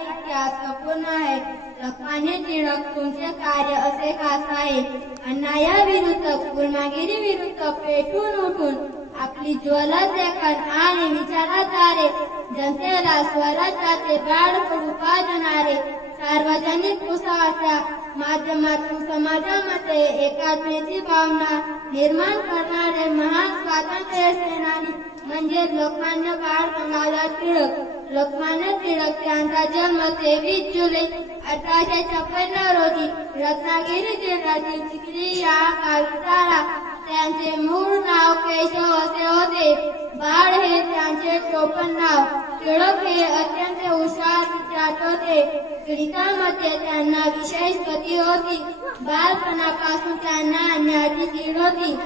इतिहास अपूर्ण आहे. लोकमान्य टिळक तुमचे कार्य असे खास आहे. अन्यायाविरुद्ध, गुलामगिरी विरुद्ध पेटून उठून आपली ज्वलंत लेखन आणि विचाराद्वारे जनतेला स्वराज्याचे बाळ पडू पाजणारे, सार्वजनिक उत्सवाच्या माध्यमातून समाजामध्ये एकात्मतेची भावना निर्माण करणारे महान स्वातंत्र्य सेनानी म्हणजे लोकमान्य बाळ गंगाधर टिळक. लोकमान्य टिळक यांचा जन्म 23 जुलै 1856 रोजी रत्नागिरी जिल्ह्यातील चिखली या गावी झाला. त्यांचे मूळ नाव केशव असे होते. बाळ हे त्यांचे टोपण नाव. टिळक हे अत्यंत हुशार विद्यार्थी होते. गणितामध्ये त्यांना विशेष गती होती. बालपणापासून त्यांना अन्यायाची चीड होती.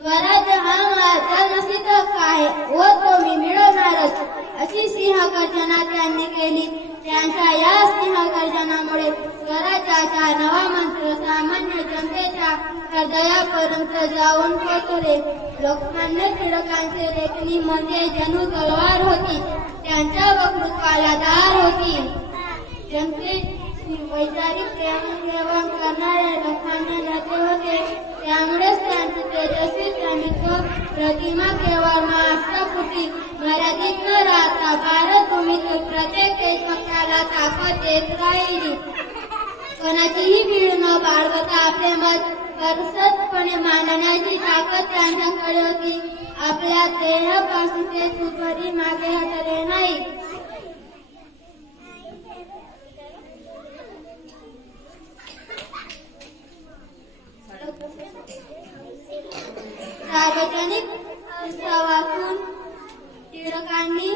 स्वराज्य हा माझा जन्मसिद्ध हक्क आहे व तो मी मिळवणारच, अशी सिंहगर्जना त्यांनी केली. त्यांच्या या सिंहगर्जनामुळे स्वराज्याचा नवा मंत्र सामान्य जनतेच्या हृदयापर्यंत जाऊन पोहोचले. लोकमान्य टिळकांचे लेखणी म्हणजे जणू तलवार होती. त्यांच्या वक्तृत्वाला धार होती. जनतेची वैचारिक देवाणघेवाण करणारे लोकमान्य नेते होते. त्यामुळेच त्यांचे तेजस्वी व्यक्तित्व प्रतिमा केवळ महाराष्ट्रापुरती मर्यादित न राहता भारतभूमीतील प्रत्येक देशभक्ताला ताकद देत राहिली. कोणाचीही भीड न बाळगता आपले मत परसतपणे मांडण्याची ताकद त्यांच्याकडे होती. आपल्या ध्येयापासून ते कुठेही मागे हटले नाही. सार्वजनिक उत्सवातून टिळकांनी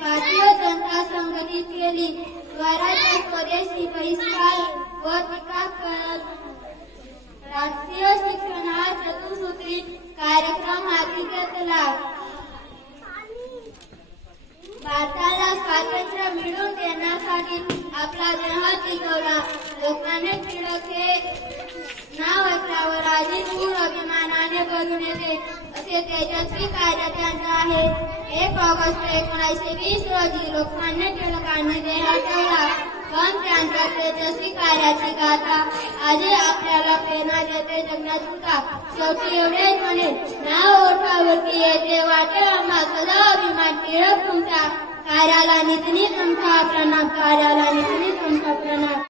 भारतीय जनता संघटित केली. स्वराज्य स्वदेशी बहिष्कार व टीका करत राष्ट्रीय शिक्षण हा चतुसूत्री कार्यक्रम हाती घेतला. भारताला स्वातंत्र्य मिळवून देण्यासाठी आपला देह दिला. लोकमान्य टिळक हे नाव ऐकल्यावर आधी दूर अभिमानाने भरून येते. असे तेजस्वी कार्य त्यांचे आहे. 1 ऑगस्ट 1920 रोजी लोकमान्य टिळकांनी देह ठेवला. पण त्यांच्या तेजस्वी कार्याची गाथा आजही आपल्याला प्रेरणा देते जगण्याचा. शेवटी एवढेच म्हणेल, नाव ओठावरती येते वाटे आम्हा सदा अभिमान. टिळक तुमच्या कार्याला नितनी तुमचा प्रणाम. कार्याला नितनी तुमचा प्रणाम.